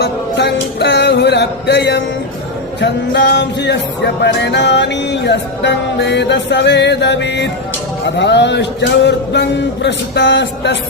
तत्सङ्क्तहुरव्ययम् छन्दांसि यस्य पर्णानि यस्तं वेद स वेदवित् अधाश्च ऊर्ध्वं प्रसृतास्तस्य